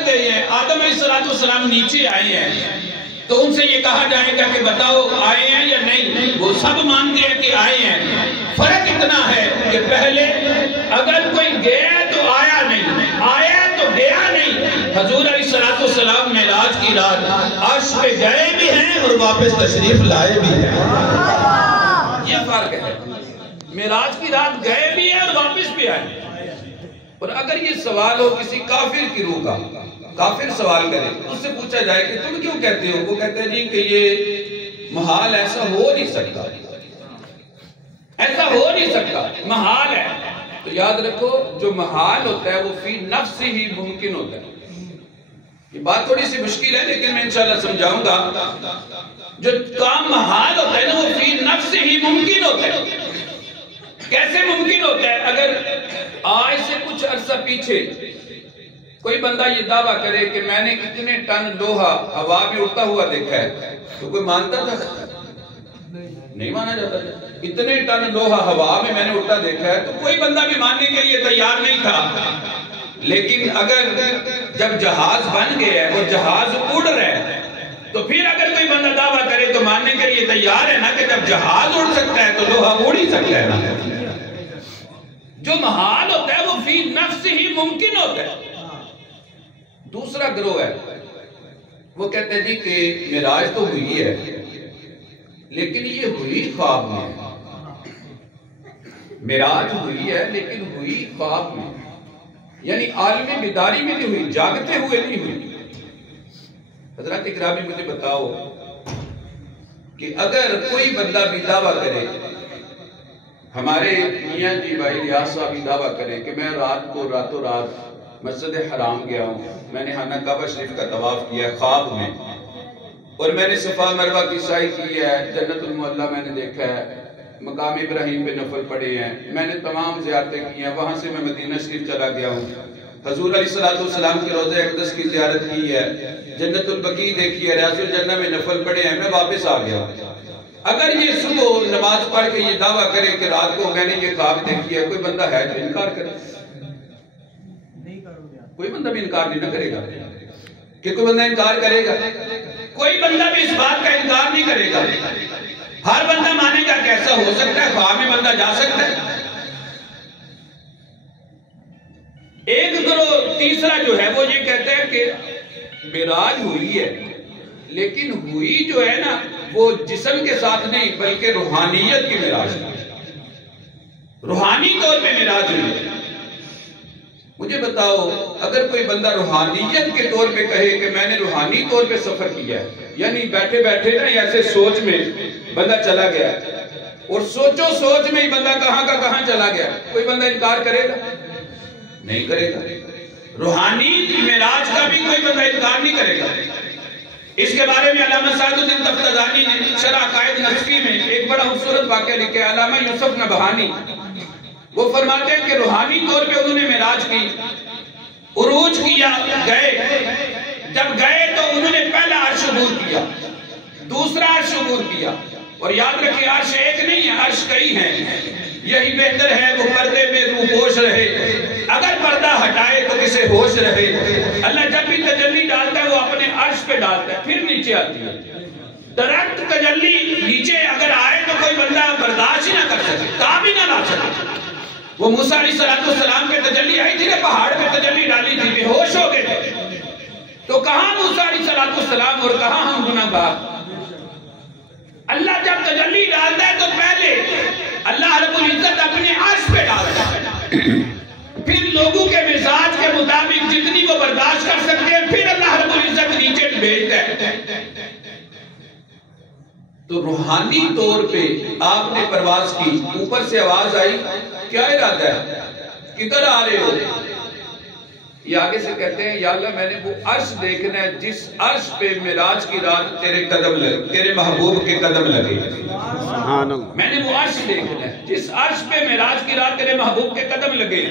اوپر گئے ہیں، آدم علیہ السلام نیچے آئے ہیں، تو ان سے یہ کہا جائے گا کہ بتاؤ آئے ہیں یا نہیں؟ وہ سب مانتے ہیں کہ آئے ہیں۔ فرق اتنا ہے کہ پہلے اگر کوئی گیا تو آیا نہیں، آیا تو گیا نہیں۔ حضور علیہ السلام معراج کی رات عرش پہ گئے بھی ہیں اور واپس تشریف لائے بھی ہیں۔ یہ فرق ہے، معراج کی رات گئے بھی ہیں اور واپس بھی آئے۔ اور اگر یہ سوال ہو کسی کافر کی روح کا، کافر سوال کرے، اس سے پوچھا جائے کہ تم کیوں کہتے ہو؟ وہ کہتے ہیں جی کہ یہ محال، ایسا ہو نہیں سکتا، ایسا ہو نہیں سکتا، محال ہے۔ تو یاد رکھو جو محال ہوتا ہے وہ فی نفس ہی ممکن ہوتا ہے۔ یہ بات تھوڑی سی مشکل ہے لیکن میں انشاءاللہ سمجھاؤں گا۔ جو کام محال ہوتا ہے نا وہ فی نفس ہی ممکن ہوتا ہے۔ کیسے ممکن ہوتا ہے؟ اگر آج سے کچھ عرصہ پیچھے کوئی بندہ یہ دعویٰ کرے کہ میں نے اتنے ٹن لوہا ہوا میں اڑتا ہوا دیکھا ہے، تو کوئی مانتا تھا؟ نہیں مانا جاتا تھا۔ اتنے ٹن لوہا ہوا میں نے اڑتا دیکھا ہے تو کوئی بندہ بھی ماننے کے لیے تیار نہیں تھا۔ لیکن اگر جب جہاز بن گیا ہے اور جہاز اڑ رہا ہے تو پھر اگر کوئی بندہ دعویٰ کرے تو ماننے کے لیے تیار ہے نا کہ جب جہاز اڑ سکتا ہے تو لوہا اڑ ہی سکتا ہے نا۔ جو محال ہوتا ہے وہ فی نفس ہی ممکن ہوتا ہے۔ دوسرا گروہ ہے وہ کہتے ہیں جی کہ معراج تو ہوئی ہے لیکن یہ ہوئی خواب میں، معراج ہوئی ہے لیکن ہوئی خواب میں، یعنی عالمی بیداری میں نہیں ہوئی، جاگتے ہوئے نہیں ہوئی۔ حضرات اکرامی مجھے بتاؤ کہ اگر کوئی بندہ بھی دعویٰ کرے، ہمارے میاں جی بھائی ریاض صاحب بھی دعویٰ کرے کہ میں رات کو راتوں رات مسجد حرام گیا ہوں، میں نے خانہ کعبہ شریف کا طواف کیا ہے خواب میں، اور میں نے صفا مروہ کی سعی کی ہے، جنت المعلیٰ میں نے دیکھا ہے، مقام ابراہیم پہ نفل پڑے ہیں، میں نے تمام زیارتیں کی ہیں، وہاں سے میں مدینہ شریف چلا گیا ہوں، حضور علیہ السلام کے روضہ اقدس کی زیارت کی ہے، جنت البقیع دیکھی ہے، ریاض الجنہ میں نفل پڑے ہیں، میں واپس آ گیا۔ اگر یہ صبح نماز پڑھ کے یہ دعویٰ کرے کہ رات کو میں نے یہ خواب دیکھی ہے، کوئی بندہ ہے جو انکار کرے؟ کوئی بندہ بھی انکار نہیں نہ کرے گا کہ کوئی بندہ انکار کرے گا؟ کوئی بندہ بھی اس بات کا انکار نہیں کرے گا۔ ہر بندہ مانے گا کہ ایسا ہو سکتا ہے، خواب میں بندہ جا سکتا ہے۔ ایک گروہ تیسرا جو ہے وہ یہ کہتا ہے کہ معراج ہوئی ہے لیکن ہوئی جو ہے نا وہ جسم کے ساتھ نہیں بلکہ روحانیت کی معراج ہے، روحانی طور پہ معراج ہوئی ہے۔ مجھے بتاؤ اگر کوئی بندہ روحانیت کے طور پہ کہے کہ میں نے روحانی طور پہ سفر کیا ہے، یعنی بیٹھے بیٹھے نا ایسے سوچ میں بندہ چلا گیا اور سوچو سوچ میں ہی بندہ کہاں کا کہاں چلا گیا، کوئی بندہ انکار کرے گا؟ نہیں کرے گا۔ روحانی معراج کا بھی کوئی بندہ انکار نہیں کرے گا۔ اس کے بارے میں علامہ سعد الدین تفتزانی نے شرح عقائد نسفی میں ایک بڑا خوبصورت واقعہ لکھا ہے، علامہ یوسف نبہانی وہ فرماتے ہیں کہ روحانی طور پہ انہوں نے معراج کی، عروج کیا، گئے، جب گئے تو انہوں نے پہلا عرش عبور کیا، دوسرا عرش عبور کیا، اور یاد رکھیں عرش ایک نہیں ہے، عرش کئی ہیں، یہی بہتر ہے وہ پردے میں روح پوش رہے، اگر پردہ ہٹائے تو کسے ہوش رہے۔ اللہ جب بھی تجلی ڈالتا ہے وہ اپنے عرش پہ ڈالتا ہے پھر نیچے آتی ہے۔ ڈائریکٹ تجلی نیچے اگر آئے تو کوئی بندہ برداشت ہی نہ کر سکے، کام ہی نہ لا سکے۔ وہ موسیٰ علیہ السلام پہ تجلی آئی تھی نا، پہاڑ پہ تجلی ڈالی تھی، بے ہوش ہو گئے تھے، تو کہاں موسیٰ علیہ السلام اور کہاں ہم گناہگار۔ اللہ جب تجلی ڈالتا ہے تو پہلے اللہ رب العزت اپنے عرش پہ ڈالتا ہے، پھر لوگوں کے مزاج کے مطابق جتنی وہ برداشت کر سکتے ہیں پھر اللہ رب العزت نیچے بھیجتا ہے۔ تو روحانی طور پہ آپ نے پرواز کی، اوپر سے آواز آئی، کیا ارادہ ہے، کدھر آ رہے ہو؟ یہ آگے سے کہتے ہیں یا اللہ میں نے وہ عرش دیکھنا ہے جس عرش پہ معراج کی رات تیرے قدم لگے، تیرے محبوب کے قدم لگے۔ میں نے وہ عرش دیکھنا ہے جس عرش پہ معراج کی رات تیرے محبوب کے قدم لگے۔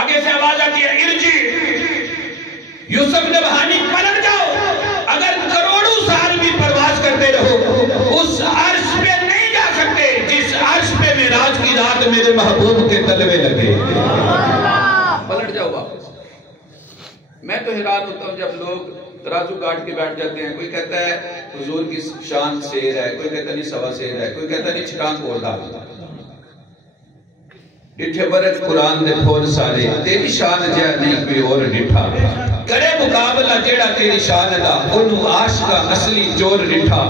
آگے سے آواز آتی ہے ارجی یوسف نبہانی پلٹ جاؤ، اگر کروڑوں سال بھی پرواز کرتے رہو اس عرش پہ نہیں جا سکتے جس عرش پہ معراج کی رات میرے محبوب کے تلوے لگے۔ پلٹ جاؤ واپس۔ میں تو حیران ہوتا ہوں جب لوگ ترازو کاٹ کے بیٹھ جاتے ہیں. کوئی کہتا ہے حضور کی شان شیر ہے, کوئی کہتا نہیں سوا شیر ہے, کوئی کہتا نہیں چھٹان کو ڈال. ڈٹھے برج قرآن دے پھول سارے, تیری شان جا نہیں کوئی اور ڈٹھا. کرے مقابلہ جیڑا تیری شان دا, انہوں عاشقہ اصلی چور ڈٹھا.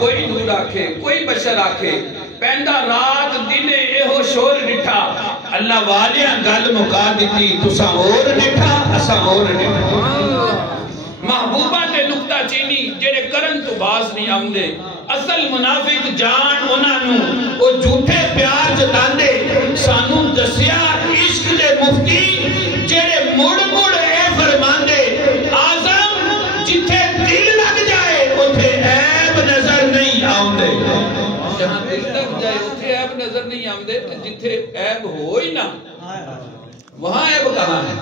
کوئی نور آکھے کوئی بشر آکھے, پہندہ رات دنے ایہو شور ڈٹھا. اللہ والیاں گل مکا دیتی, تساں اور ڈٹھا اساں اور ڈٹھا. محبوبہ تے نکتہ چینی جیڑے کرن تو باز نہیں آمدے, اصل منافق جان انہوں وہ جھوٹے پیار جتاندے. سانو دسیا عشق دے مفتی جیڑے مڑ مڑ اے فرماندے, آزم جتھے دل لگ جائے اتھے عیب نظر نہیں آمدے. جہاں دل لگ جائے اتھے عیب نظر نہیں آمدے, جتھے عیب ہو ہی نہ وہاں عیب کہاں ہے.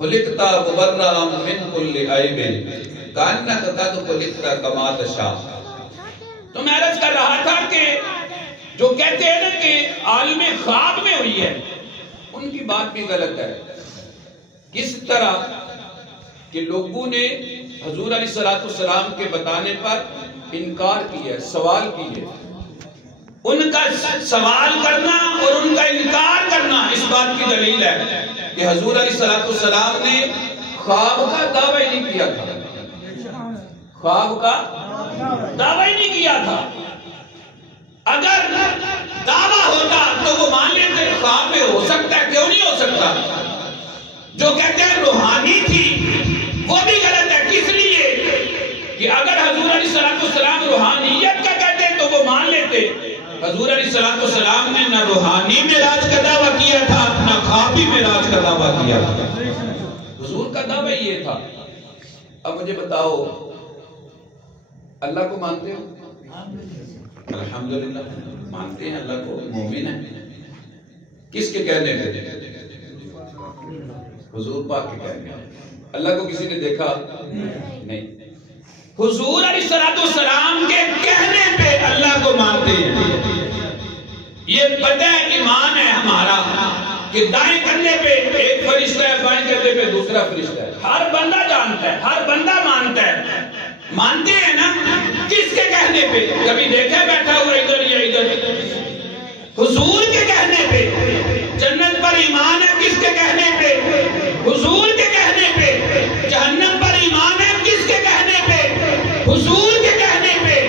خلقتا مبرّا من کل عیب کانک قد خلقتا کما تشاء. تو میں عرض کر رہا تھا کہ جو کہتے ہیں نا کہ عالم خواب میں ہوئی ہے, ان کی بات بھی غلط ہے. کس طرح کہ لوگوں نے حضور علیہ السلام کے بتانے پر انکار کی ہے, سوال کی ہے. ان کا سوال کرنا اور ان کا انکار کرنا اس بات کی دلیل ہے کہ حضور علیہ السلام نے خواب کا دعویٰ ہی نہیں کیا تھا. خواب کا دعویٰ ہی نہیں کیا تھا. اگر دعویٰ ہوتا تو وہ مان لیتے خواب میں ہو سکتا ہے, کیوں نہیں ہو سکتا. جو کہتے ہیں روحانی تھی وہ بھی غلط ہے. کس لیے کہ اگر حضور علیہ السلام روحانیت کا کہتے تو وہ مان لیتے. حضور علیہ السلام نے نہ روحانی معراج کا دعویٰ کیا تھا نہ خوابی معراج کا دعویٰ کیا تھا. حضور کا دعویٰ یہ تھا. اب مجھے بتاؤ, اللہ کو مانتے ہو؟ الحمدللہ مانتے ہیں اللہ کو, مومن ہیں. کس کے کہنے پہ؟ حضور پاک کے کہنے پہ. اللہ کو کسی نے دیکھا نہیں. حضور علیہ السلام کے کہنے پہ اللہ کو مانتے ہیں. یہ پتہ ایمان ہے ہمارا کہ دائیں کرنے پہ ایک فرشتہ ہے, بائیں کرنے پہ دوسرا فرشتہ ہے. ہر بندہ جانتا ہے, ہر بندہ مانتا ہے. مانتے ہیں نا کس کے کہنے پہ؟ کبھی دیکھا بیٹھا ہوا ادھر یا ادھر؟ حضور کے کہنے پہ. جنت پر ایمان ہے کس کے کہنے پہ؟ حضور کے کہنے پہ. جہنم پر ایمان ہے کس کے کہنے پہ؟ حضور کے کہنے پہ.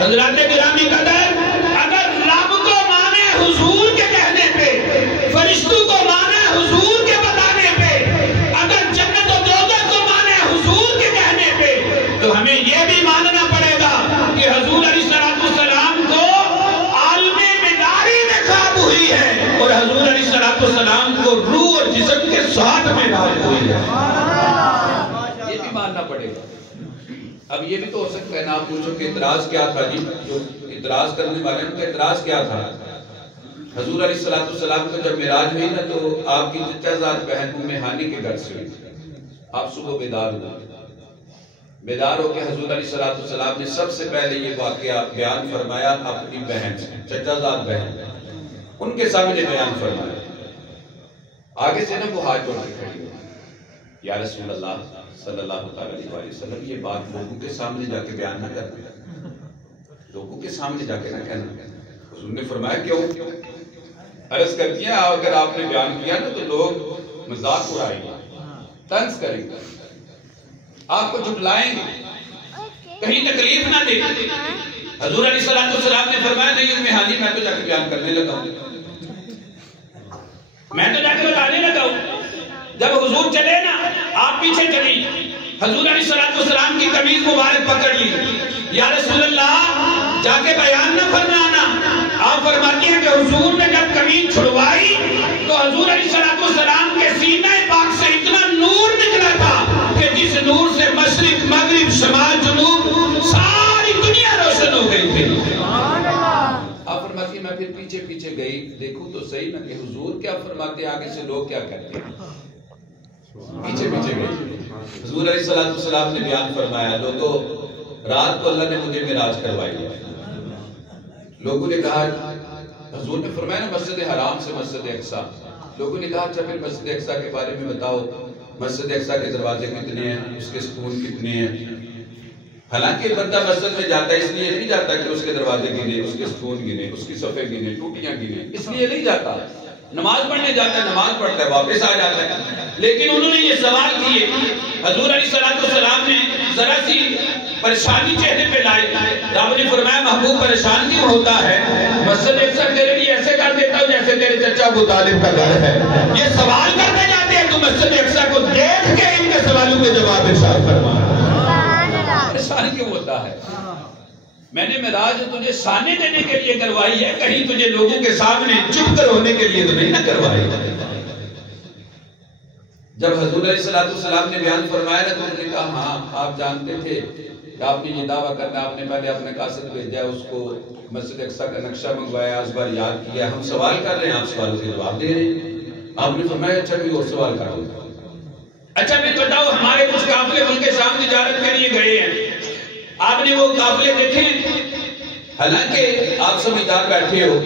حضرات گرامی قدر, اگر رب کو مانے حضور کے کہنے پہ, فرشتوں کو مانے حضور کے بتانے پہ, اگر جنت و دوزخ کو مانے حضور کے کہنے پہ, تو ہمیں یہ بھی ماننا پڑے گا کہ حضور علیہ السلام کو عالم بیداری میں خواب ہوئی ہے اور حضور علیہ السلام کو روح اور جسم کے ساتھ میں خواب ہوئی ہے. یہ بھی ماننا پڑے گا. اب یہ بھی تو ہو سکتا ہے نا, آپ پوچھو کہ اعتراض کیا تھا جی, جو اعتراض کرنے والے ہیں ان کا اعتراض کیا تھا. حضور علیہ السلام کو جب معراج ہوئی نا تو آپ کی چچا زاد بہن ام ہانی کے گھر سے ہوئی. آپ صبح بیدار ہو کے حضور علیہ السلام نے سب سے پہلے یہ واقعہ بیان فرمایا اپنی بہن سے, چچا زاد بہن, ان کے سامنے بیان فرمایا. آگے سے نا وہ ہاتھ جوڑ کے کھڑی ہوئی, یا رسول اللہ صلی اللہ علیہ وسلم, یہ بات لوگوں کے سامنے جا کے بیان نہ کرنا, لوگوں کے سامنے جا کے نہ کہنا. حضور نے فرمایا کیوں؟ عرض کر دیا اگر آپ نے بیان کیا نا تو لوگ مذاق اڑائیں گے, طنز کریں گے, آپ کو جھٹلائیں گے, کہیں تکلیف نہ دیں. حضور علیہ السلام نے فرمایا نہیں ام ہانی, میں تو جا کے بیان کرنے لگا ہوں, میں تو جا کے بتانے لگا ہوں. جب حضور چلے نا آپ پیچھے چلی, حضور علیہ السلام کی قمیض مبارک پکڑ لی, یا رسول اللہ جا کے بیان نہ فرمانا. آپ فرماتی ہیں کہ حضور نے جب قمیض چھڑوائی تو حضور علیہ السلام کے سینہ پاک سے اتنا نور نکلا تھا کہ جس نور سے مشرق مغرب شمال جنوب ساری دنیا روشن ہو گئی تھی. آپ فرماتی ہیں میں پھر پیچھے پیچھے گئی, دیکھوں تو صحیح نا کہ حضور کیا فرماتے, آگے سے لوگ کیا کہتے ہیں. پیچھے پیچھے گئی. حضور علیہ السلام نے بیان فرمایا, لوگوں رات کو اللہ نے مجھے معراج کروائی ہے. لوگوں نے کہا, حضور نے فرمایا نا مسجد حرام سے مسجد اقصی. لوگوں نے کہا اچھا پھر مسجد اقصی کے بارے میں بتاؤ. مسجد اقصی کے دروازے کتنے ہیں، اس کے ستون کتنے ہیں. حالانکہ بندہ مسجد میں جاتا ہے اس لیے نہیں جاتا کہ اس کے دروازے گنے، اس کے ستون گنے، اس کی صفحے گنے، ٹوٹیاں گنے، اس لیے نہیں جاتا. نماز پڑھنے جاتا ہے، نماز پڑھتا ہے، واپس آ جاتا ہے. لیکن انہوں نے یہ سوال کیے، حضور علیہ السلام نے ذرا سی پریشانی چہرے پہ لائی. رب نے فرمایا محبوب پریشان کیوں ہوتا ہے؟ مسجد اقصی تیرے لیے ایسے کر دیتا ہوں جیسے تیرے چچا ابو طالب کا گھر ہے. یہ سوال کرنے جاتے ہیں تو مسجد اقصی کو دیکھ کے ان کے سوالوں کے جواب ارشاد فرما. پریشان کیوں ہوتا ہے؟ میں نے معراج تجھے شانے دینے کے لیے کروائی ہے، کہیں تجھے لوگوں کے سامنے چپ کر ہونے کے لیے تو نہیں نہ کروائی. جب حضور علیہ السلام نے بیان فرمایا نا تو انہوں نے کہا ہاں آپ جانتے تھے کہ آپ نے یہ دعویٰ کرنا. آپ نے پہلے اپنے قاصد بھیجا ہے، اس کو مسجد اقصی کا نقشہ منگوایا، اس بار یاد کیا. ہم سوال کر رہے ہیں، آپ سوالوں کے جواب دے رہے ہیں. آپ نے فرمایا اچھا کوئی اور سوال کرو. اچھا میں بتاؤ، ہمارے کچھ قافلے ملک شام تجارت کے لیے گئے ہیں، آپ نے وہ قافلے دیکھے؟ حالانکہ آپ سمجھدار بیٹھے ہو،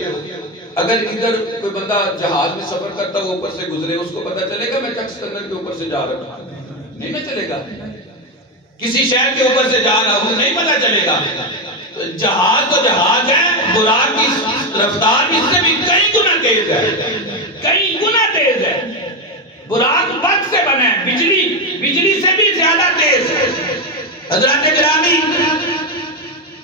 اگر ادھر کوئی بندہ جہاز میں سفر کرتا وہ اوپر سے گزرے، اس کو پتہ چلے گا میں چکستندر کے اوپر سے جا رہا ہوں؟ نہیں نہ چلے گا. کسی شہر کے اوپر سے جا رہا ہوں نہیں پتہ چلے گا. جہاز تو جہاز ہے، براق کی رفتار اس سے بھی کئی گنا تیز ہے، کئی گنا تیز ہے. براق برق سے بنا ہے، بجلی سے بھی زیادہ تیز ہے. حضرات گرامی،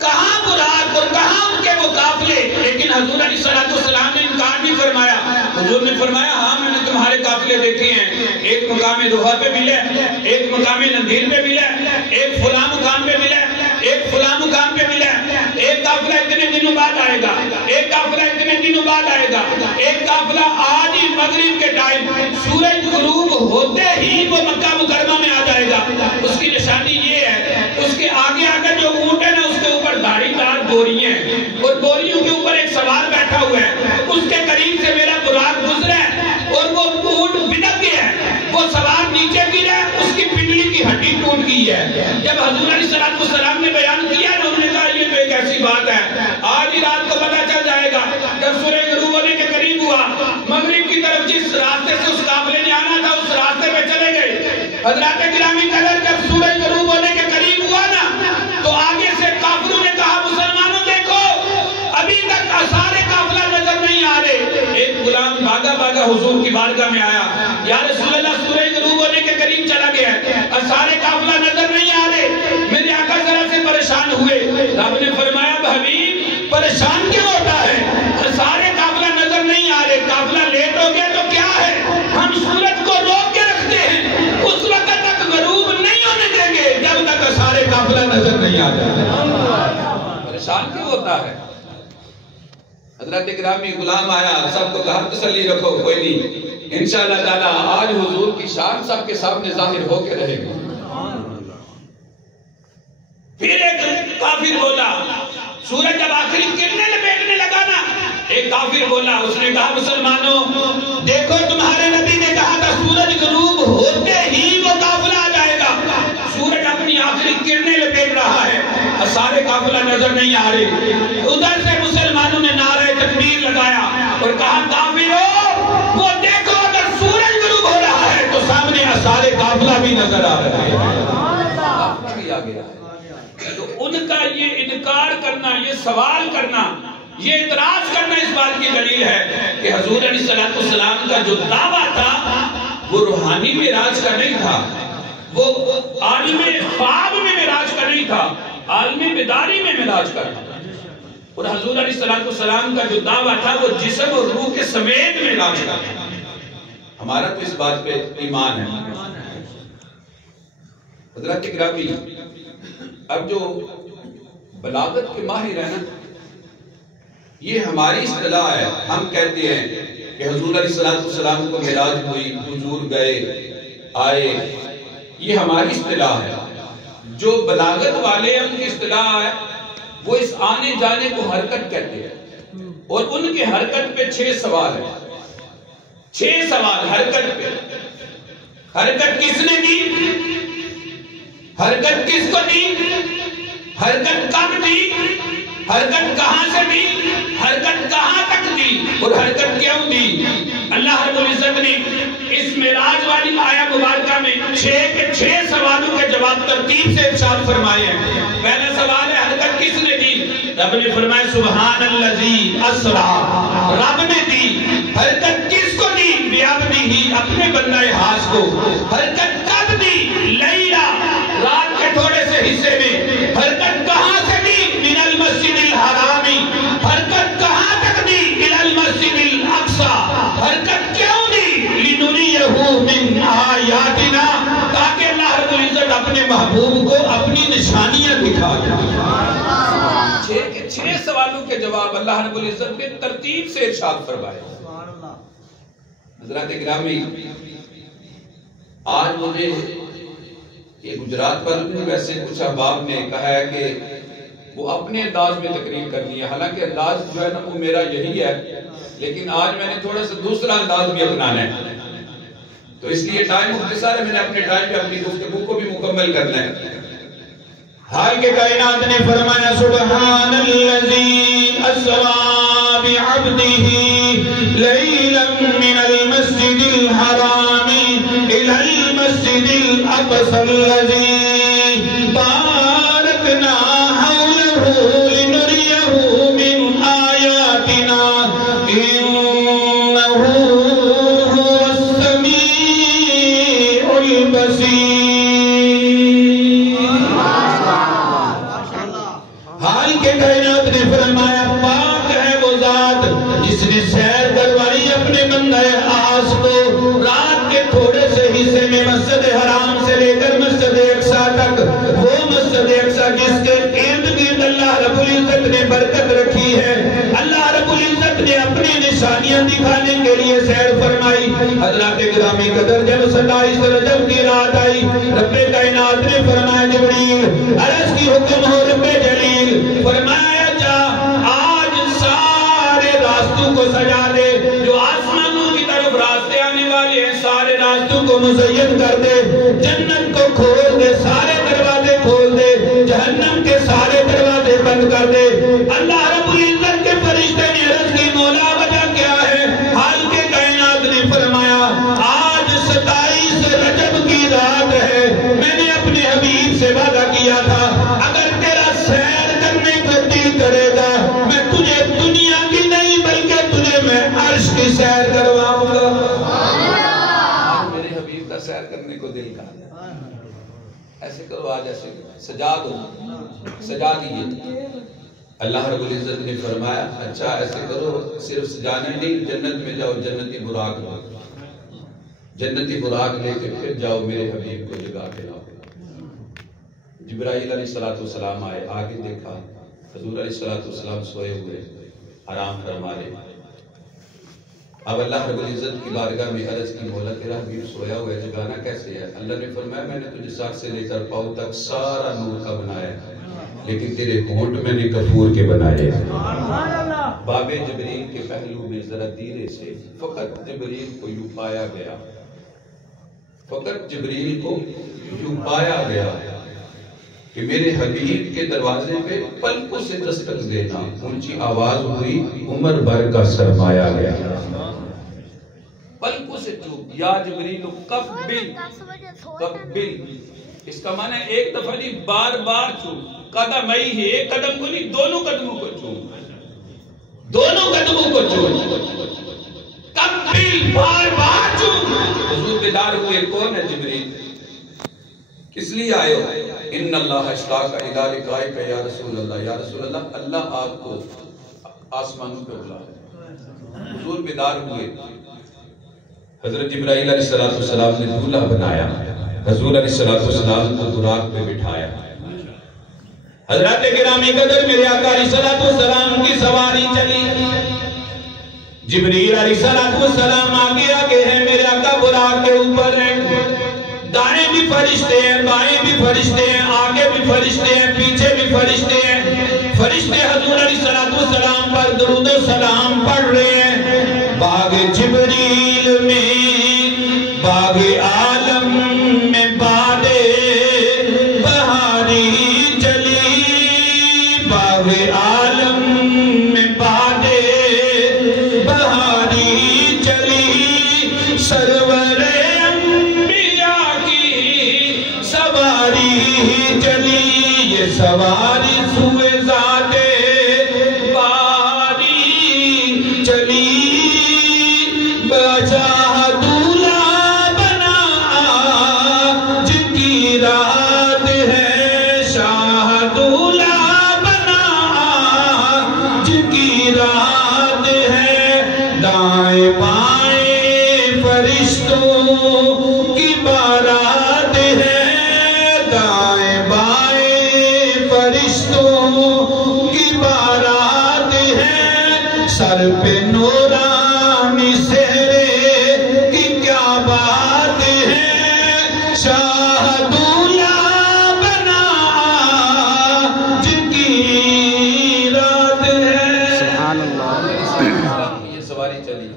کہاں براق اور کہاں ان کے وہ قافلے. لیکن حضور علیہ السلام نے انکار بھی فرمایا. حضور نے فرمایا ہاں میں نے تمہارے قافلے دیکھے ہیں، ایک مقام روحا پہ ملے، ایک مقام نندیر پہ ملے، ایک فلاں مقام پہ ملے، ایک فلاں مقام پہ ملے. ایک قافلہ اتنے دنوں بعد آئے گا، ایک قافلہ اتنے دنوں بعد آئے گا، ایک قافلہ آج ہی مغرب کے ٹائم سورج غروب ہوتے ہی وہ مکہ مکرمہ میں آ جائے گا. اس کی نشانی یہ ہے، اس کے آگے آگے جو اونٹ ہے نا اس کے اوپر دھاری دار بوریاں ہیں، اور بوریوں کے اوپر ایک سوار بیٹھا ہوا ہے. اس کے قریب سے میرا براق گزرا ہے اور وہ اونٹ بنک گیا ہے، وہ سوار نیچے گرا ہے، اس کی پنڈلی کی ہڈی ٹوٹ گئی ہے. جب حضور علیہ السلام نے بیان کیا نا، انہوں نے کہا یہ تو ایک ایسی بات ہے آج ہی رات کو پتہ چل جائے گا. جب سورج غروب ہونے کے قریب ہوا، مغرب کی طرف جس راستے سے اس قافلے نے آنا تھا اس راستے پہ چلے گئے. حضرات گرامی قدر جب سورج غروب ہونے کے قریب ہوا نا تو آگے سے قافلوں نے کہا مسلمانوں دیکھو ابھی تک سارے قافلہ نظر نہیں آ رہے. ایک غلام بھاگا بھاگا حضور کی بارگاہ میں آیا، یا رسول اللہ سورج غروب ہونے کے قریب چلا گیا اور سارے قافلہ نظر نہیں آ رہے. میرے آقا ذرا سے پریشان ہوئے. رب نے فرمایا حبیب پریشان کیوں ہوتا ہے؟ سارے قافلہ نظر نہیں آ رہے، قافلہ لیٹ ہو گیا تو کیا ہے، ہم سورج کو روک کے رکھتے ہیں، اس وقت تک غروب نہیں ہونے دیں گے جب تک سارے قافلہ نظر نہیں آ رہے. پریشان کیوں ہوتا ہے؟ حضرت گرامی غلام آیا، سب کو کہا تسلی رکھو کوئی نہیں، انشاءاللہ تعالیٰ آج حضور کی شان سب کے سامنے ظاہر ہو کے رہے گی. پھر ایک کافر بولا، سورج جب آخری کرنے لپیٹنے لگا نا، ایک کافر بولا، اس نے کہا مسلمانوں دیکھو تمہارے نبی نے کہا تھا سورج غروب ہوتے ہی وہ قافلہ آ جائے گا. سورج اپنی آخری کرنے لپیٹ رہا ہے اور سارے قافلہ نظر نہیں آ رہے. ادھر سے مسلمانوں نے نعرہ تکبیر لگایا اور کہا کافرو وہ دیکھو اگر سورج غروب ہو رہا ہے تو سامنے سارے قافلہ بھی نظر آ رہے ہیں. قافلہ بھی آ گیا ہے. تو ان کا یہ انکار کرنا، یہ سوال کرنا، یہ اعتراض کرنا اس بات کی دلیل ہے کہ حضور علیہ السلام کا جو دعویٰ تھا وہ روحانی معراج کا نہیں تھا، وہ عالم خواب میں معراج کا نہیں تھا، عالم بیداری میں معراج کا تھا. اور حضور علیہ السلام کا جو دعویٰ تھا وہ جسم اور روح کے سمیت معراج کا تھا. ہمارا تو اس بات پہ ایمان ہے. حضرت گرامی، اب جو بلاغت کے ماہر ہیں نا، یہ ہماری اصطلاح ہے. ہم کہتے ہیں کہ حضور علیہ السلام کو معراج ہوئی، حضور گئے آئے، یہ ہماری اصطلاح ہے. جو بلاغت والے ان کی اصطلاح ہے وہ اس آنے جانے کو حرکت کہتے ہیں، اور ان کے حرکت پہ 6 سوال ہیں. 6 سوال حرکت پہ. حرکت کس نے دی؟ حرکت کس کو دی؟ حرکت کب دی؟ حرکت کہاں سے دی؟ حرکت کہاں تک دی؟ اور حرکت کیوں دی؟ اللہ رب العزت نے اس معراج والی آیہ مبارکہ میں 6 سوالوں کے جواب ترتیب سے ارشاد فرمائے ہیں۔ پہلا سوال ہے حرکت کس نے دی؟ رب نے فرمایا سبحان الذی اسرا، رب نے دی۔ حرکت کس کو دی؟ بیابنی، اپنے بندہ خاص کو۔ حرکت کب دی؟ لیلا، رات کے تھوڑے سے حصے میں۔ حرکت کہاں سے دی؟ من المسجد الحرامی۔ حرکت کہاں تک دی؟ الى المسجد الاقصی۔ حرکت کیوں دی؟ لنریہ من آیاتنا، تاکہ اللہ رب العزت اپنے محبوب کو اپنی نشانیاں دکھا دے۔ 6 سوالوں کے جواب اللہ رب العزت نے ترتیب سے ارشاد فرمائے۔ حضرات گرامی، آج مجھے یہ گجرات پر ویسے کچھ احباب نے کہا ہے کہ وہ اپنے انداز میں تقریر کرنی ہے، حالانکہ انداز جو ہے نا وہ میرا یہی ہے، لیکن آج میں نے تھوڑا سا دوسرا انداز بھی اپنانا ہے، تو اس لیے ٹائم مختصر ہے، میں نے اپنے ٹائم پہ اپنی گفتگو کو بھی مکمل کرنا ہے۔ حال کے کائنات نے فرمایا سبحان الذی اسرا بعبدہ لیلا من المسجد الحرام الى المسجد الاقصى الذی بارکنا حولہ لنریہ من آیاتنا انہ هو السمیع البصیر۔ حال کے کائنات نے فرمایا پاک ہے وہ ذات جس نے سیر کروائی اپنے بندہ خاص کو رات کے تھوڑے سے حصے میں مسجد حرام سے لے کر مسجد اقصی تک، وہ مسجد اقصی جس کے ارد گرد اللہ رب العزت نے برکت رکھی ہے، اللہ رب العزت نے اپنی نشانیاں دکھانے کے لیے سیر فرمائی۔ حضرات گرامی قدر جب 27 رجب کی رات آئی، رب کائنات نے فرمایا جبریل عرض کی حکم ہو رب جلیل، فرمایا جا آج سارے راستوں کو سجا دے، جو آسمانوں کی طرف راستے آنے والے ہیں سارے راستوں کو مزین کر دے، جنت کو کھول دے، سارے دروازے کھول دے، جہنم کے سارے دروازے بند کر دے۔ اللہ رب العزت کے فرشتے نے عرض کی مولا وجہ کیا ہے؟ حال کے کائنات نے فرمایا آج 27 رجب کی رات ہے، میں نے اپنے حبیب سے وعدہ کیا تھا اگر تیرا سیر کرنے کو دل کرے گا میں تجھے دنیا کی نہیں بلکہ تجھے میں عرش کی سیر کرواؤں گا۔ میرے حبیب کا سیر کرنے کو دل کہا، ایسے کرو آج ایسے سجا دو، سجا دیئے۔ اللہ رب العزت نے فرمایا اچھا ایسے کرو، صرف سجانا نہیں، جنت میں جاؤ، جنتی براق لو، جنتی براق لے کے پھر جاؤ میرے حبیب کو جگا کے لاؤ۔ جبرائیل علیہ السلام آئے، آگے دیکھا حضور علیہ السلام سوئے ہوئے آرام فرما رہے۔ اب اللہ رب العزت کی بارگاہ میں عرض کی مولا تیرا حبیب سویا ہوا ہے، جگانا کیسے ہے؟ اللہ نے فرمایا میں نے تجھے سر سے لے کر پاؤں تک سارا نور کا بنایا ہے، لیکن تیرے ہونٹ میں نے کپور کے بنائے ہیں۔ باب جبریل کے پہلو میں ذرا دھیرے سے فقط جبریل کو یوں پایا گیا، فقط جبریل کو یوں پایا گیا کہ میرے حبیب کے دروازے پہ پلکوں سے دستک دینا، اونچی آواز ہوئی عمر بھر کا سرمایا گیا، پلکوں سے چوب یا جبریل قبل قبل، اس کا معنی ہے ایک دفعہ نہیں بار بار چوب، قدم ہی ہے ایک قدم کو نہیں دونوں قدموں کو چوب، دونوں قدموں کو چوب، قبل بار بار چوب۔ حضور بیدار ہوئے کون ہے جبریل؟ کس لیے آئے ہو؟ ان اللہ اشتاق الی لقائک یا رسول اللہ، یا رسول اللہ اللہ آپ کو آسمانوں پہ بلا ہے۔ حضور بیدار ہوئے، حضرت جبرائیل علیہ السلام نے دولہ بنایا، حضور علیہ السلام کو براق پہ بٹھایا۔ حضرت گرامی قدر میرے آقا علیہ السلام کی سواری چلی، جبریل علیہ السلام آگے آگے ہیں، میرے آقا براق کے اوپر ہیں، دائیں بھی فرشتے ہیں، بائیں بھی فرشتے ہیں، آگے بھی فرشتے ہیں، پیچھے بھی فرشتے ہیں، فرشتے حضور علیہ السلام پر درود و سلام پڑھ رہے ہیں۔ باغ جبریل میں باغ عالم میں باد بہاری چلی، باغ عالم میں باد بہاری چلی، سواری چلی یہ سواری سوئے ذاتے باری چلی بچا دولہ بنا آج کی رات ہے شاہ دولہ بنا آج کی رات ہے دائیں بائیں فرشتوں کی بارات ہے دائیں بائیں فرشتوں کی بارات ہے سر پہ نورانی سہرے کی کیا بات ہے شاہ دولہ بنا آج کی رات ہے سبحان اللہ یہ سواری چلی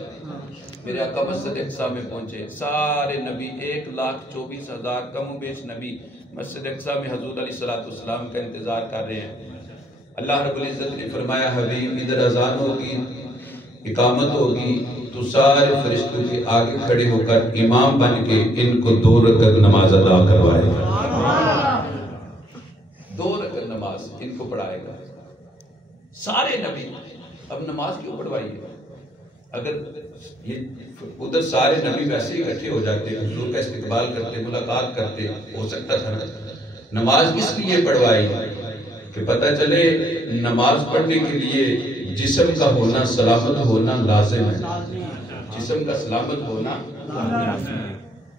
میرے آقا مسجد اقصیٰ میں پہنچے سارے نبی 1,24,000 کم و بیش نبی مسجد اقصیٰ میں حضور علیہ السلام کا انتظار کر رہے ہیں اللہ رب العزت نے فرمایا حبیب ادھر اذان ہوگی اقامت ہوگی تو سارے فرشتوں کے آگے کھڑے ہو کر امام بن کے ان کو 2 رکعت نماز ادا کروائے گا 2 رکعت نماز ان کو پڑھائے گا سارے نبی اب نماز کیوں پڑھوائی ہے اگر یہ ادھر سارے نبی ویسے ہی اکٹھے ہو جاتے حضور کا استقبال کرتے ملاقات کرتے ہو سکتا تھا نماز اس لیے پڑھوائی کہ پتہ چلے نماز پڑھنے کے لیے جسم کا ہونا سلامت ہونا لازم ہے جسم کا سلامت ہونا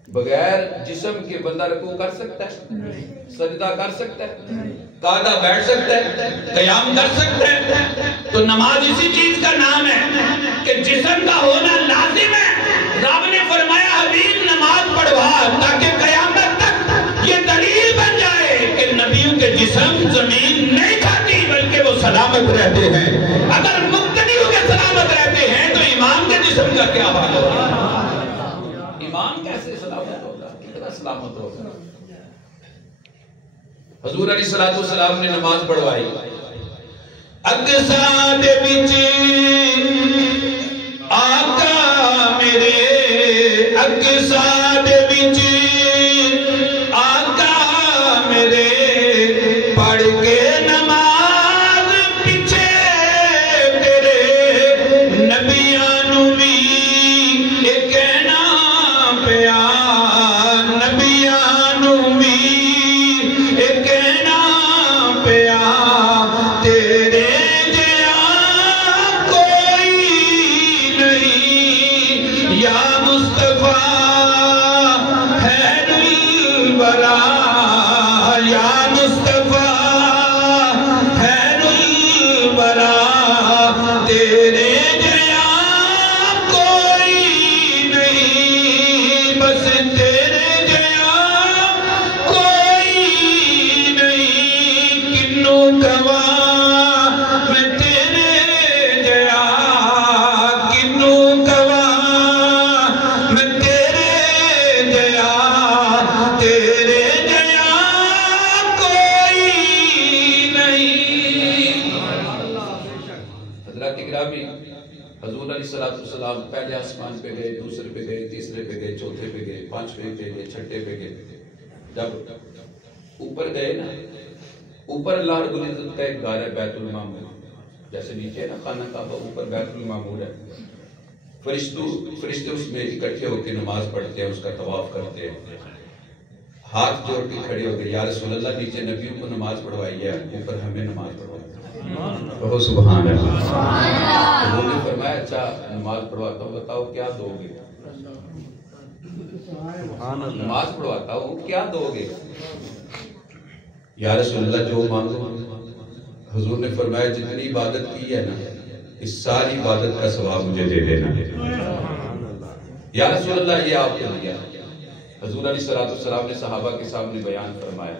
بغیر جسم کے بندہ رکوع کر سکتا ہے سجدہ کر سکتا ہے قاعدہ بیٹھ سکتا ہے قیام کر سکتا ہے تو نماز اسی چیز کا نام ہے کہ جسم کا ہونا لازم ہے رب نے فرمایا حبیب نماز پڑھوا تاکہ قیامت تک یہ دلیل بن جائے کہ نبیوں کے جسم زمین نہیں کھاتی بلکہ وہ سلامت رہتے ہیں اگر مقتدیوں کے سلامت رہتے ہیں تو امام کے جسم کا کیا حال ہوگا امام کیسے سلامت ہوگا کتنا سلامت ہوگا حضور علیہ السلام نے نماز پڑھوائی اقصیٰ دے وچ آقا میرے اقصیٰ دے وچ آقا میرے پڑھ کے نماز پیچھے تیرے نبیانو بھی ایک کہنا پیا نبیانو بھی ایک کہنا پیا تیرے جیا کوئی نہیں یا مصطفیٰ خیر الورا یا مصطفیٰ خیر الورا تیرے جیا کوئی نہیں بس تیرے جیا کوئی نہیں کنوں گواہ میں تیرے جیا کنوں گواہ میں تیرے جیا تیرے جیا کوئی نہیں حضرات اکرامی حضور علیہ السلام پہلے آسمان پہ گئے دوسرے پہ گئے تیسرے پہ گئے چوتھے پہ گئے پانچویں پہ گئے چھٹے پہ گئے جب اوپر گئے نا اوپر اللہ رب العزت کا ایک گھر ہے بیت المعمور جیسے نیچے نا خانہ کعبہ اوپر بیت المعمور ہے فرشتے اس میں اکٹھے ہو کے نماز پڑھتے ہیں اس کا طواف کرتے ہیں ہاتھ جوڑ کے کھڑے ہو گئے یا رسول اللہ نیچے نبیوں کو نماز پڑھوائی ہے اوپر ہمیں نماز پڑھوائی بہت سبحان اللہ حضور نے فرمایا اچھا نماز پڑھواتا ہوں بتاؤ کیا دو گے نماز پڑھواتا ہوں کیا دو گے یا رسول اللہ جو مانگو حضور نے فرمایا جتنی عبادت کی ہے نا اس ساری عبادت کا ثواب مجھے دے دینا یا رسول اللہ یہ آپ کو دیا حضور علیہ السلام نے صحابہ کے سامنے بیان فرمایا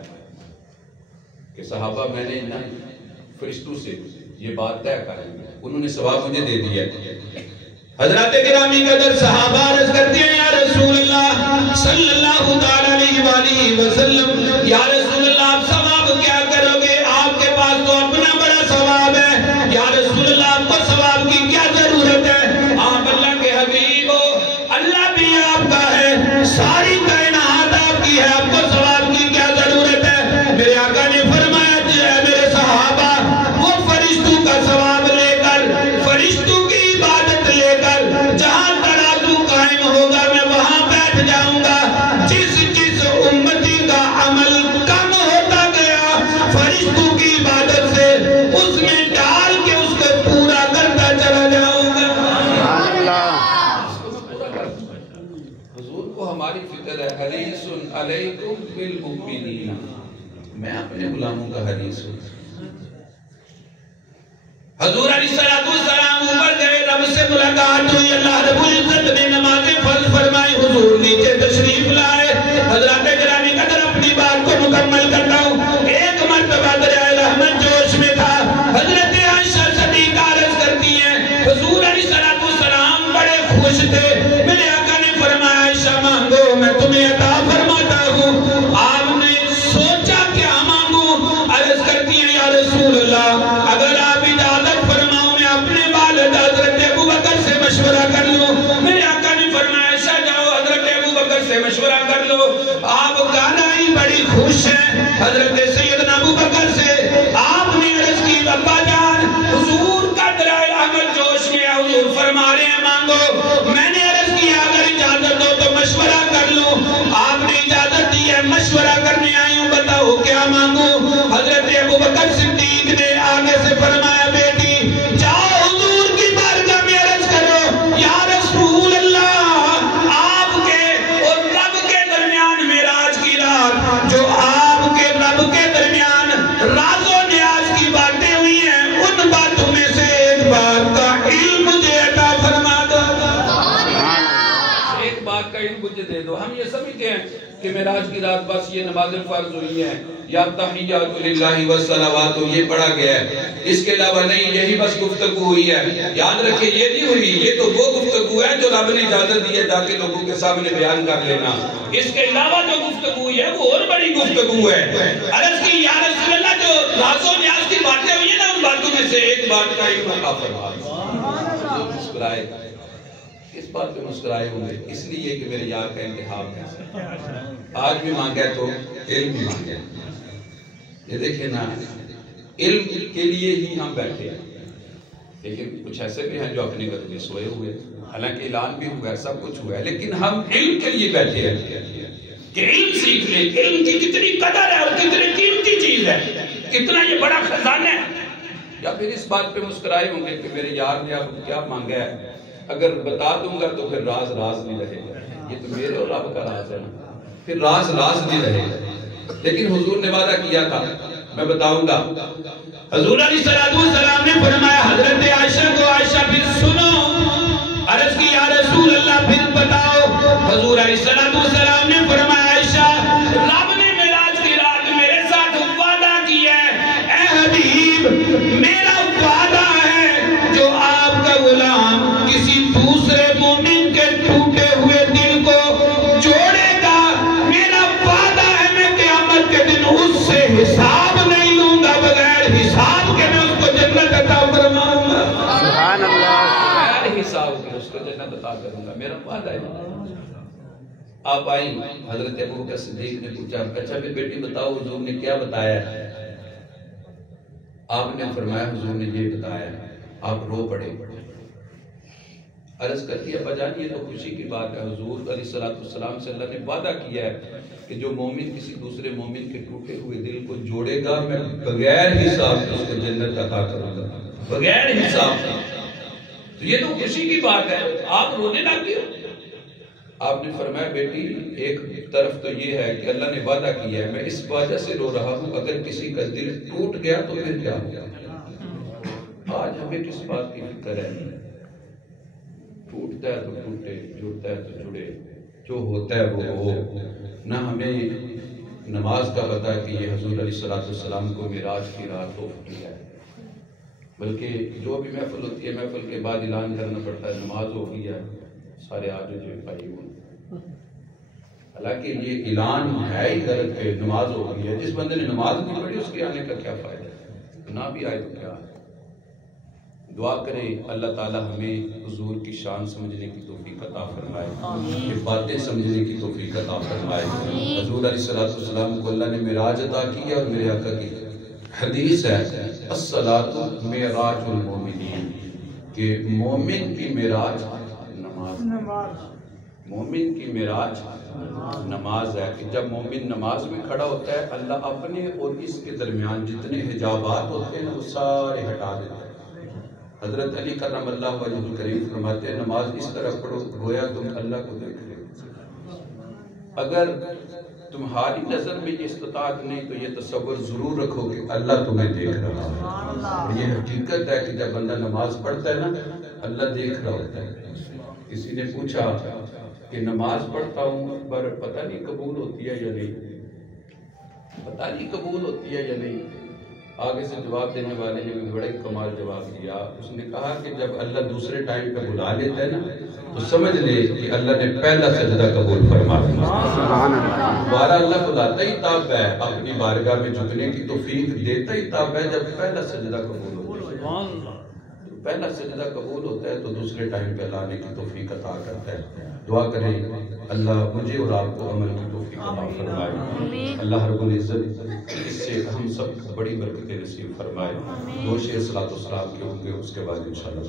کہ صحابہ میں نے فرشتوں سے یہ بات طے کر انہوں نے ثواب مجھے دے دیا حضرات گرامی قدر صحابہ عرض کرتے ہیں یا رسول اللہ صلی اللہ علیہ وآلہ وسلم یا رسول اللہ آپ ثواب کیا کرو گے آپ کے پاس تو اپنا بڑا ثواب ہے یا رسول اللہ آپ کو ثواب کی کیا ضرورت ہے آپ اللہ کے حبیب ہو اللہ بھی آپ کا ہے ساری کائنات آپ کی ہے آپ کو ثواب کی کیا ضرورت ہے عمل کم ہوتا گیا فرشتوں کی عبادت سے اس میں ڈال کے اس کو پورا کرتا چلا جاؤں گا. حضور کو ہماری فکر ہے حریص علیکم بالمؤمنین، میں اپنے غلاموں کا حریص ہوں. حضور علیہ السلام اوپر گئے، رب سے ملاقات ہوئی، اللہ رب العزت نے نماز فرض فرمائی، حضور نیچے تشریف لائے. حضرات گرامی قدر اپنی بات کو مکمل کرتا ہوں. ایک مرتبہ دریائے رحمت جوش میں تھا. حضرت عائشہ صدیقہ عرض کرتی ہیں حضور علیہ السلام بڑے خوش تھے. میرے آقا نے فرمایا عائشہ مانگو میں تمہیں عطا فرماتا ہوں. آپ نے سوچا کیا مانگوں؟ عرض کرتی ہیں یا رسول اللہ اگر آپ مشورہ کر لو. میرے آقا نے فرمایا ایسا جاؤ حضرت ابو بکر سے مشورہ کر لو. آپ کانا ہی بڑی خوش ہیں حضرت سیدنا ابو بکر سے. آپ نے عرض کی ابا جان حضور کا دلائل احمد جوش میں حضور فرما رہے ہیں مانگو. میں نے عرض کیا اگر اجازت دو تو مشورہ کر لوں. آپ نے اجازت دی ہے مشورہ کرنے آئی ہوں بتاؤ کیا مانگوں. حضرت ابو بکر صدیق نے آگے سے فرمایا بیٹی جاؤ حضور کی بارگاہ میں عرض کرو یا رسول اللہ آپ کے اور رب کے درمیان معراج کی رات جو آپ کے رب کے درمیان راز و نیاز کی باتیں ہوئی ہیں ان باتوں میں سے ایک بات کا علم مجھے عطا فرما دو. ایک بات کا علم مجھے دے دو. ہم یہ سمجھتے ہیں کہ معراج کی رات بس یہ نماز فرض ہوئی ہیں یا تحیات للہ والصلوات یہ پڑھا گیا ہے، اس کے علاوہ نہیں یہی بس گفتگو ہوئی ہے. یاد رکھیں یہ نہیں ہوئی، یہ تو وہ گفتگو ہے جو رب نے اجازت دی ہے تاکہ لوگوں کے سامنے بیان کر لینا. اس کے علاوہ جو گفتگو ہوئی ہے وہ اور بڑی گفتگو ہے. عرض کی یا رسول اللہ جو راز و نیاز کی باتیں ہوئی ہیں نا ان باتوں میں سے ایک بات کا علم عطا فرما. مسکرائے اس بات پہ مسکرائے ہوں گے اس لیے کہ میرے یار کا انتخاب ہے. آج بھی مانگا تو علم بھی مانگا. یہ دیکھیں نا علم کے لیے ہی ہم بیٹھے ہیں، لیکن کچھ ایسے بھی ہیں جو اپنے گھر میں سوئے ہوئے، حالانکہ اعلان بھی ہوا ہے سب کچھ ہوا ہے لیکن ہم علم کے لیے بیٹھے ہیں کہ علم سیکھ لیں. علم کی کتنی قدر ہے اور کتنی قیمتی چیز ہے، کتنا یہ بڑا خزانہ ہے. یا پھر اس بات پہ مسکرائے ہوں گے کہ میرے یار نے اب کیا مانگا ہے، اگر بتا دوں گا تو پھر راز راز نہیں رہے گا. یہ تو میرے اور رب کا راز ہے نا، پھر راز راز نہیں رہے گا. لیکن حضور نے وعدہ کیا تھا میں بتاؤں گا. حضور علیہ السلام نے فرمایا حضرت عائشہ کو عائشہ پھر سنو. عرض کی یا رسول اللہ پھر بتاؤ. حضور علیہ السلام نے فرمایا عائشہ رب نے معراج کی رات میرے ساتھ وعدہ کیا ہے. اے حبیب میرا وعدہ ہے جو آپ کا غلام کسی دوسرے مومن کے ٹوٹے ہوئے دل کو جوڑے گا میرا وعدہ ہے میں قیامت کے دن اس سے حساب نہیں لوں گا، بغیر حساب کے میں اس کو جنت عطا فرماؤں گا. سبحان اللہ. بغیر حساب کے اس کو جنت عطا کروں گا، میرا وعدہ ہے. آپ آئیں حضرت ابو بکر صدیق نے پوچھا اچھا پھر بیٹی بتاؤ حضور نے کیا بتایا ہے؟ آپ نے فرمایا حضور نے یہ بتایا. آپ رو پڑے. عرض کرتی ہے ابا جان یہ تو خوشی کی بات ہے، حضور علیہ السلام سے اللہ نے وعدہ کیا ہے کہ جو مومن کسی دوسرے مومن کے ٹوٹے ہوئے دل کو جوڑے گا میں بغیر حساب اس کو جنت عطا کروں گا، بغیر حساب. تو یہ تو خوشی کی بات ہے، آپ رونے لگی ہو. آپ نے فرمایا بیٹی ایک طرف تو یہ ہے کہ اللہ نے وعدہ کیا ہے، میں اس وجہ سے رو رہا ہوں اگر کسی کا دل ٹوٹ گیا تو پھر کیا ہوگا. آج ہمیں کس بات کی فکر ہے؟ ٹوٹتا ہے تو ٹوٹے، جڑتا ہے تو جڑے، جو ہوتا ہے وہ ہو. نہ ہمیں نماز کا پتہ کہ یہ حضور علیہ السلام کو معراج کی رات کو کیا ہے، بلکہ جو بھی محفل ہوتی ہے محفل کے بعد اعلان کرنا پڑتا ہے نماز ہو گئی ہے سارے آج جو پائی ہوئے. حالانکہ یہ اعلان ہے ہی غلط کہ نماز ہو گئی ہے. جس بندے نے نماز نہیں پڑھی اس کے آنے کا کیا فائدہ ہے؟ نہ بھی آئے تو کیا ہے. دعا کریں اللہ تعالی ہمیں حضور کی شان سمجھنے کی توفیق عطا فرمائے، یہ باتیں سمجھنے کی توفیق عطا فرمائے. حضور علیہ السلام کو اللہ نے معراج عطا کیا اور میرے آقا کی حدیث ہے الصلاۃ معراج المومنین کہ مومن کی معراج نماز. مومن کی معراج نماز ہے کہ جب مومن نماز میں کھڑا ہوتا ہے اللہ اپنے اور اس کے درمیان جتنے حجابات ہوتے ہیں وہ سارے ہٹا دیتے ہیں۔ حضرت علی کرم اللہ وجہ الکریم فرماتے ہیں نماز اس طرح پڑھو گویا تم اللہ کو دیکھ رہے ہو۔ اگر تمہاری نظر میں یہ استطاعت نہیں تو یہ تصور ضرور رکھو کہ اللہ تمہیں دیکھ رہا ہے۔ یہ حقیقت ہے کہ جب بندہ نماز پڑھتا ہے نا اللہ دیکھ رہا ہوتا ہے۔ کسی نے پوچھا کہ نماز پڑھتا ہوں پر پتہ نہیں قبول ہوتی ہے یا نہیں، پتہ نہیں قبول ہوتی ہے یا نہیں۔ آگے سے جواب دینے والے نے بھی بڑا ہی کمال جواب دیا۔ اس نے کہا کہ جب اللہ دوسرے ٹائم پہ بلا لیتا ہے نا تو سمجھ لے کہ اللہ نے پہلا سجدہ قبول فرما دیا۔ دوبارہ اللہ بلاتا ہی تب ہے، اپنی بارگاہ میں جھکنے کی توفیق دیتا ہی تب ہے جب پہلا سجدہ قبول ہوتا ہے۔ پہلا سجدہ قبول ہوتا ہے تو دوسرے ٹائم پہ لانے کی توفیق عطا کرتا ہے۔ دعا کریں اللہ مجھے اور آپ کو عمل کی توفیق عطا فرمائے۔ اللہ رب العزت اس سے ہم سب کو بڑی برکتیں نصیب فرمائے۔ دو شعر صلاۃ و سلام کے ہوں گے، اس کے بعد انشاءاللہ